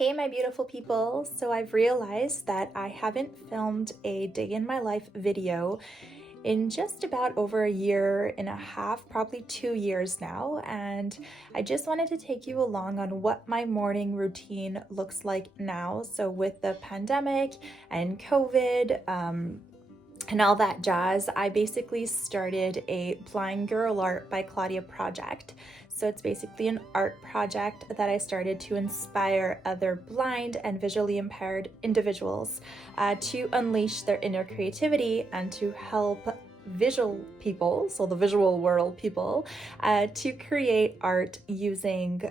Hey my beautiful people, so I've realized that I haven't filmed a day in my life video in just about over a year and a half, probably 2 years now, and I just wanted to take you along on what my morning routine looks like now. So with the pandemic and COVID, and all that jazz, I basically started a Blind Girl Art by Claudia project. So it's basically an art project that I started to inspire other blind and visually impaired individuals to unleash their inner creativity and to help visual people, so the visual world people, to create art using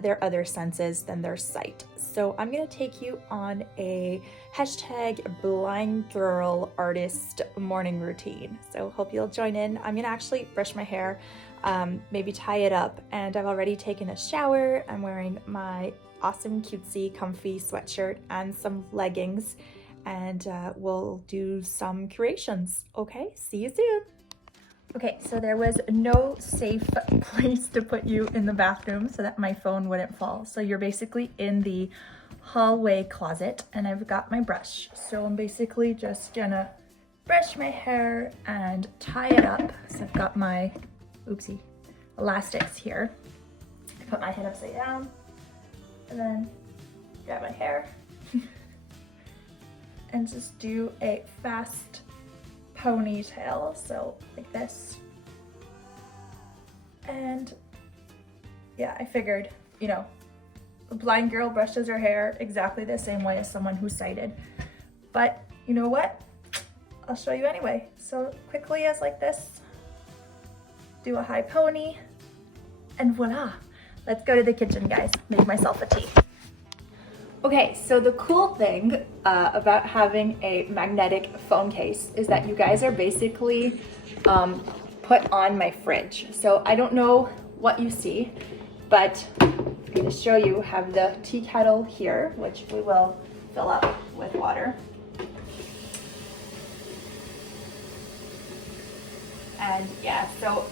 their other senses than their sight. So I'm gonna take you on a hashtag blind girl artist morning routine. So hope you'll join in. I'm gonna actually brush my hair, maybe tie it up, and I've already taken a shower. I'm wearing my awesome cutesy comfy sweatshirt and some leggings, and we'll do some creations. Okay, see you soon. Okay, so there was no safe place to put you in the bathroom so that my phone wouldn't fall. So you're basically in the hallway closet, and I've got my brush. So I'm basically just gonna brush my hair and tie it up. So I've got my, oopsie, elastics here. I put my head upside down and then grab my hair and just do a fast ponytail, so like this. And yeah, I figured, you know, a blind girl brushes her hair exactly the same way as someone who's sighted. But you know what? I'll show you anyway. So quickly as like this, do a high pony, and voila. Let's go to the kitchen, guys. Make myself a tea. Okay, so the cool thing about having a magnetic phone case is that you guys are basically put on my fridge. So I don't know what you see, but I'm gonna show you. Have the tea kettle here, which we will fill up with water. And yeah, so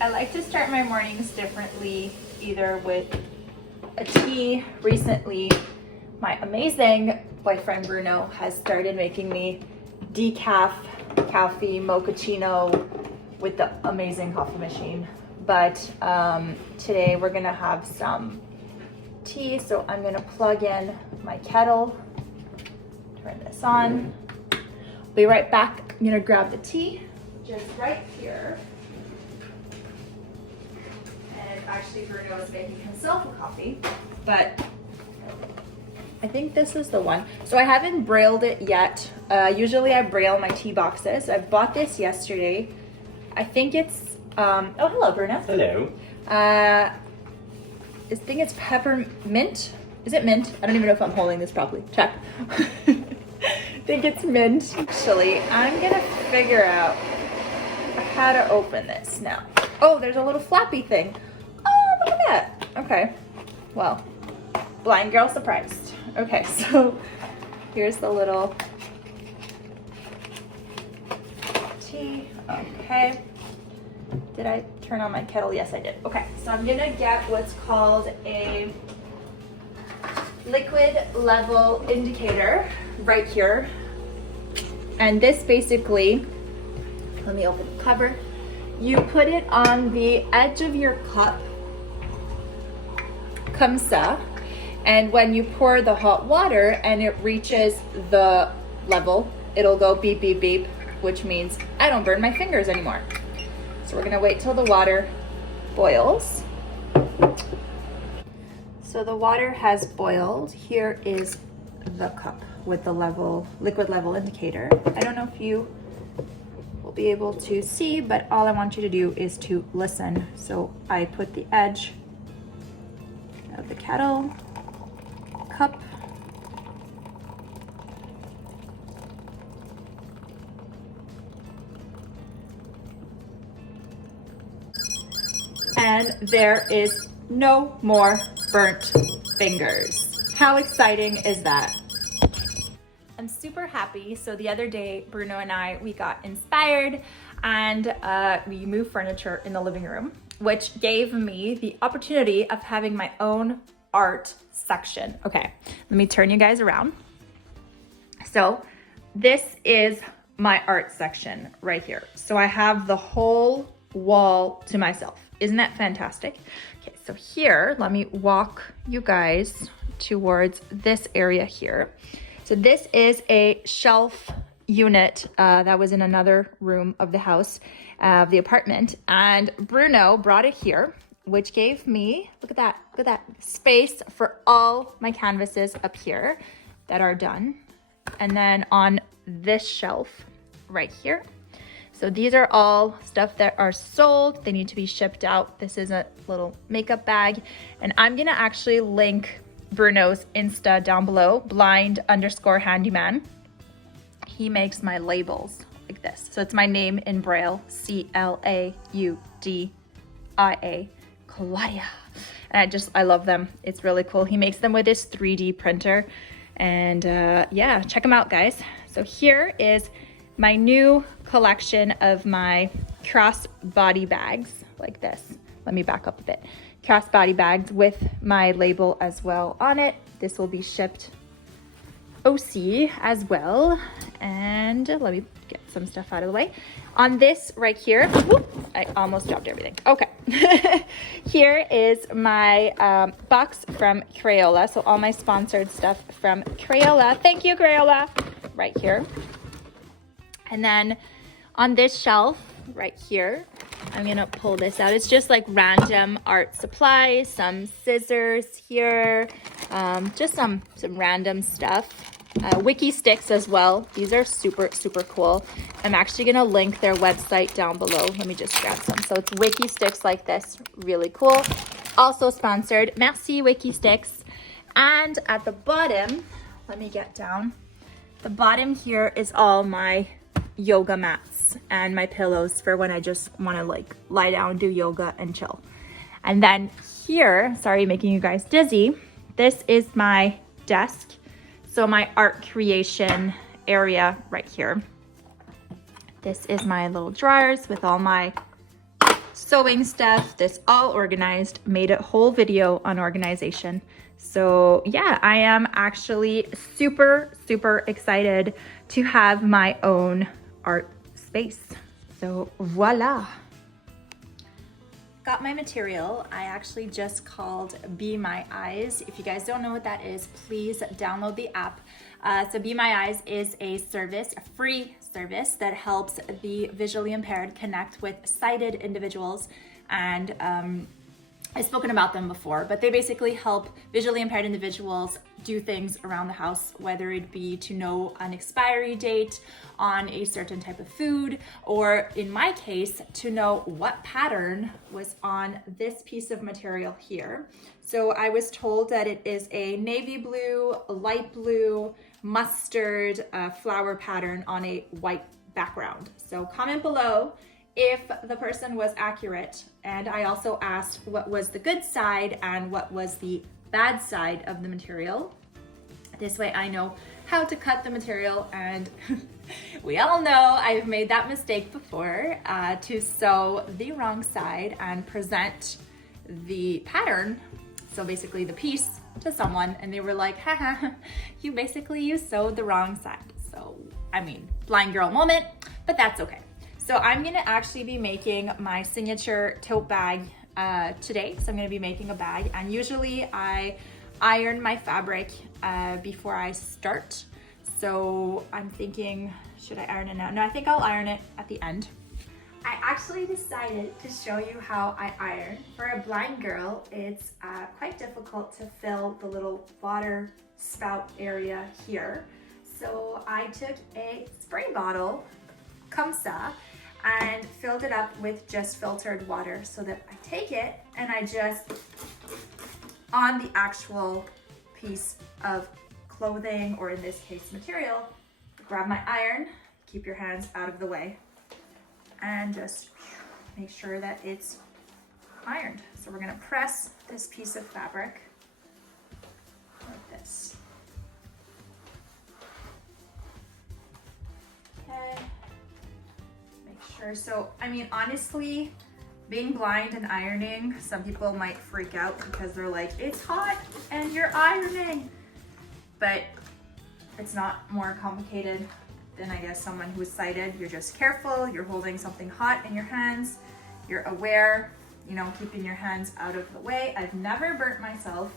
I like to start my mornings differently, either with a tea. Recently, my amazing boyfriend Bruno has started making me decaf coffee mochaccino with the amazing coffee machine. But today we're gonna have some tea, so I'm gonna plug in my kettle, turn this on. Be right back. I'm gonna grab the tea, which is right here. Actually, Bruno is making himself a coffee, but I think this is the one. So I haven't brailled it yet. Usually I braille my tea boxes. I bought this yesterday. I think it's, oh, hello, Bruno. Hello. I think it's peppermint. Is it mint? I don't even know if I'm holding this properly. Check. I think it's mint, actually. I'm gonna figure out how to open this now. Oh, there's a little flappy thing. Look at that. Okay, well, blind girl surprised. Okay, so here's the little tea. Okay, did I turn on my kettle? Yes, I did. Okay, so I'm gonna get what's called a liquid level indicator right here. And this basically, let me open the cover. You put it on the edge of your cup, comme ça, and when you pour the hot water and it reaches the level, it'll go beep, beep, beep, which means I don't burn my fingers anymore. So we're gonna wait till the water boils. So the water has boiled. Here is the cup with the liquid level indicator. I don't know if you will be able to see, but all I want you to do is to listen. So I put the edge of the kettle, cup, and there is no more burnt fingers. How exciting is that? I'm super happy. So the other day, Bruno and we got inspired, and we moved furniture in the living room, which gave me the opportunity of having my own art section. Okay, let me turn you guys around. So this is my art section right here. So I have the whole wall to myself. Isn't that fantastic? Okay, so here, let me walk you guys towards this area here. So this is a shelf unit that was in another room of the house, of the apartment. And Bruno brought it here, which gave me, look at that, space for all my canvases up here that are done. And then on this shelf right here. So these are all stuff that are sold. They need to be shipped out. This is a little makeup bag. And I'm gonna actually link Bruno's Insta down below, blind_handyman. He makes my labels like this. So it's my name in Braille, Claudia, Claudia. And I love them. It's really cool. He makes them with his 3D printer. And yeah, check them out, guys. So here is my new collection of my crossbody bags like this. Let me back up a bit. Crossbody bags with my label as well on it. This will be shipped OC as well. And let me get some stuff out of the way. On this right here, whoop, I almost dropped everything. Okay. Here is my box from Crayola. So all my sponsored stuff from Crayola. Thank you, Crayola. Right here. And then on this shelf right here, I'm gonna pull this out. It's just like random art supplies, some scissors here, just some random stuff. WikkiStix as well. These are super, super cool. I'm actually gonna link their website down below. Let me just grab some. So it's WikkiStix like this, really cool. Also sponsored. Merci WikkiStix. And at the bottom, let me get down. The bottom here is all my yoga mats and my pillows for when I just want to like lie down, do yoga and chill. And then here, sorry, making you guys dizzy, this is my desk. So my art creation area right here. This is my little drawers with all my sewing stuff. This all organized, made a whole video on organization. So yeah, I am actually super, super excited to have my own art space. So voila. Got my material. I actually just called Be My Eyes. If you guys don't know what that is, please download the app. So Be My Eyes is a service, a free service that helps the visually impaired connect with sighted individuals. And I've spoken about them before, but they basically help visually impaired individuals do things around the house, whether it be to know an expiry date on a certain type of food, or in my case, to know what pattern was on this piece of material here. So I was told that it is a navy blue, light blue, mustard flower pattern on a white background. So comment below if the person was accurate. And I also asked what was the good side and what was the bad side of the material. This way I know how to cut the material, and we all know I've made that mistake before, to sew the wrong side and present the pattern, so basically the piece, to someone, and they were like, haha, you sewed the wrong side. So, I mean, blind girl moment, but that's okay. So I'm gonna actually be making my signature tote bag today. So I'm gonna be making a bag, and usually I iron my fabric before I start. So I'm thinking, should I iron it now? No, I think I'll iron it at the end. I actually decided to show you how I iron. For a blind girl, it's quite difficult to fill the little water spout area here. So I took a spray bottle, comme ça, and filled it up with just filtered water, so that I take it and I just, on the actual piece of clothing, or in this case material, grab my iron, keep your hands out of the way, and just make sure that it's ironed. So we're gonna press this piece of fabric like this. Okay. Make sure, so I mean, honestly, being blind and ironing, some people might freak out because they're like, it's hot and you're ironing. But it's not more complicated than, I guess, someone who is sighted. You're just careful, you're holding something hot in your hands, you're aware, you know, keeping your hands out of the way. I've never burnt myself.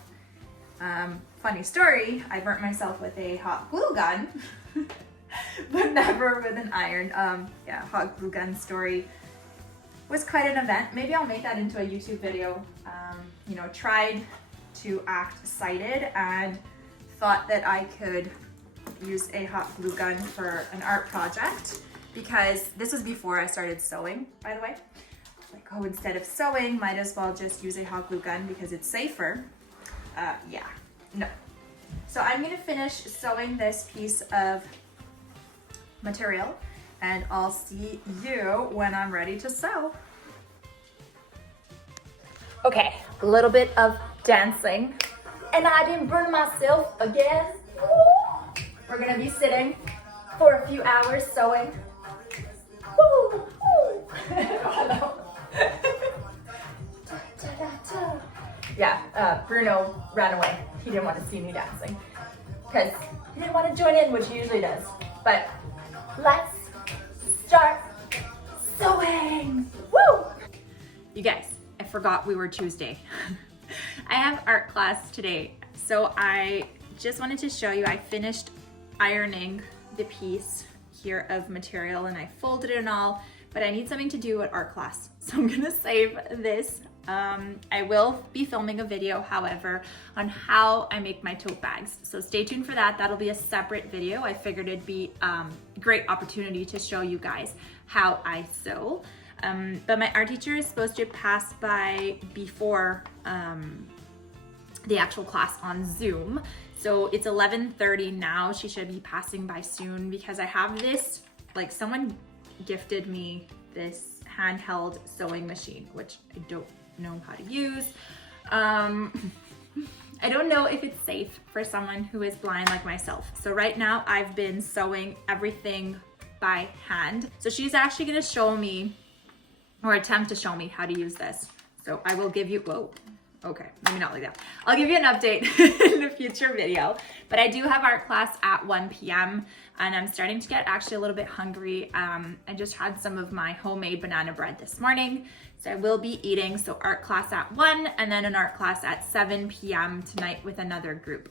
Funny story, I burnt myself with a hot glue gun, but never with an iron. Yeah, hot glue gun story was quite an event. Maybe I'll make that into a YouTube video. You know, tried to act sighted and thought that I could use a hot glue gun for an art project, because this was before I started sewing, by the way. Like, oh, instead of sewing, might as well just use a hot glue gun because it's safer. Yeah, no. So I'm gonna finish sewing this piece of material and I'll see you when I'm ready to sew. Okay, a little bit of dancing. And I didn't burn myself again. We're gonna be sitting for a few hours sewing. Woo, woo. Yeah, Bruno ran away. He didn't want to see me dancing because he didn't want to join in, which he usually does. But let's start sewing. Woo! You guys, I forgot we were Tuesday. I have art class today, so I just wanted to show you I finished ironing the piece here of material and I folded it and all, but I need something to do at art class, so I'm gonna save this. I will be filming a video, however, on how I make my tote bags, so stay tuned for that. That'll be a separate video. I figured it'd be a great opportunity to show you guys how I sew. But my art teacher is supposed to pass by before the actual class on Zoom. So it's 11:30 now. She should be passing by soon because I have this, like, someone gifted me this handheld sewing machine, which I don't know how to use. I don't know if it's safe for someone who is blind like myself. So right now I've been sewing everything by hand. So she's actually gonna show me, or attempt to show me, how to use this. So I will give you, whoa, okay, maybe not like that. I'll give you an update in a future video. But I do have art class at 1 p.m. and I'm starting to get actually a little bit hungry. I just had some of my homemade banana bread this morning, so I will be eating. So art class at 1 and then an art class at 7 p.m. tonight with another group.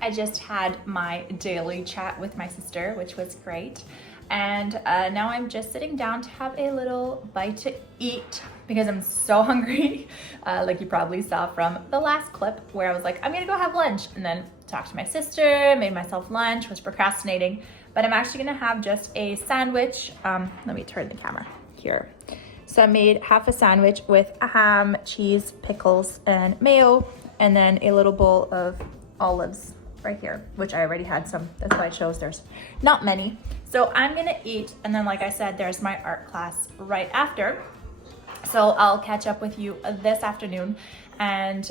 I just had my daily chat with my sister, which was great. And now I'm just sitting down to have a little bite to eat because I'm so hungry. Like you probably saw from the last clip where I was like, I'm gonna go have lunch, and then talked to my sister, made myself lunch, was procrastinating. But I'm actually gonna have just a sandwich. Let me turn the camera here. So I made half a sandwich with ham, cheese, pickles, and mayo, and then a little bowl of olives right here, which I already had some. That's why I chose. There's not many. So I'm gonna eat, and then like I said, there's my art class right after. So I'll catch up with you this afternoon. And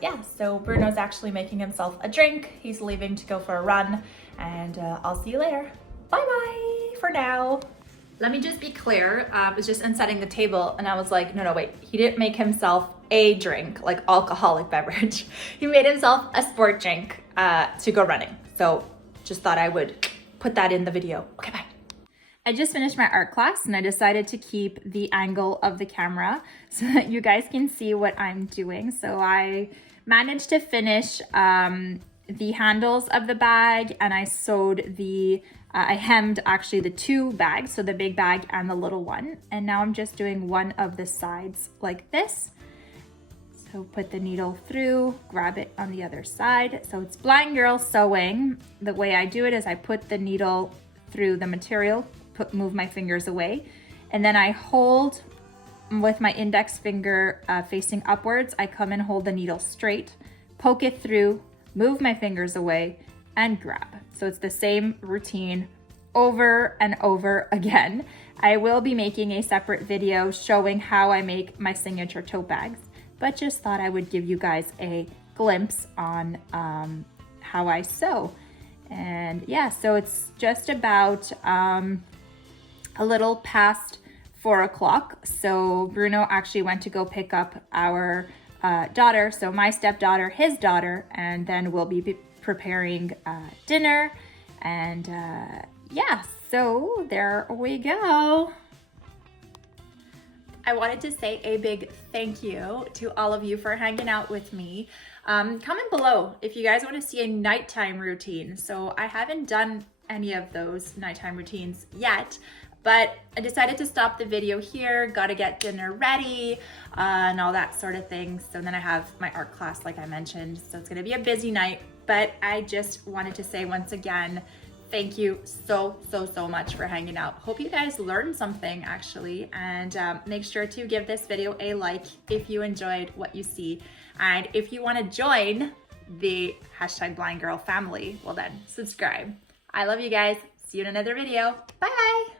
yeah, so Bruno's actually making himself a drink. He's leaving to go for a run, and I'll see you later. Bye-bye for now. Let me just be clear, I was just unsetting the table and I was like, no, wait. He didn't make himself a drink, like alcoholic beverage. He made himself a sport drink to go running. So just thought I would put that in the video. Okay, bye. I just finished my art class and I decided to keep the angle of the camera so that you guys can see what I'm doing. So I managed to finish the handles of the bag, and I sewed I hemmed actually the two bags, so the big bag and the little one. And now I'm just doing one of the sides like this. So put the needle through, grab it on the other side. So it's blind girl sewing. The way I do it is I put the needle through the material, move my fingers away, and then I hold with my index finger facing upwards. I come and hold the needle straight, poke it through, move my fingers away, and grab. So it's the same routine over and over again. I will be making a separate video showing how I make my signature tote bags, but just thought I would give you guys a glimpse on how I sew. And yeah, so it's just about a little past 4 o'clock. So Bruno actually went to go pick up our daughter, so my stepdaughter, his daughter, and then we'll be preparing dinner. And yeah, so there we go. I wanted to say a big thank you to all of you for hanging out with me. Comment below if you guys want to see a nighttime routine. So I haven't done any of those nighttime routines yet, but I decided to stop the video here, gotta get dinner ready and all that sort of thing. So then I have my art class, like I mentioned, so it's gonna be a busy night, but I just wanted to say once again, thank you so much for hanging out. Hope you guys learned something actually, and make sure to give this video a like if you enjoyed what you see. And if you wanna join the #BlindGirl family, well then subscribe. I love you guys. See you in another video. Bye.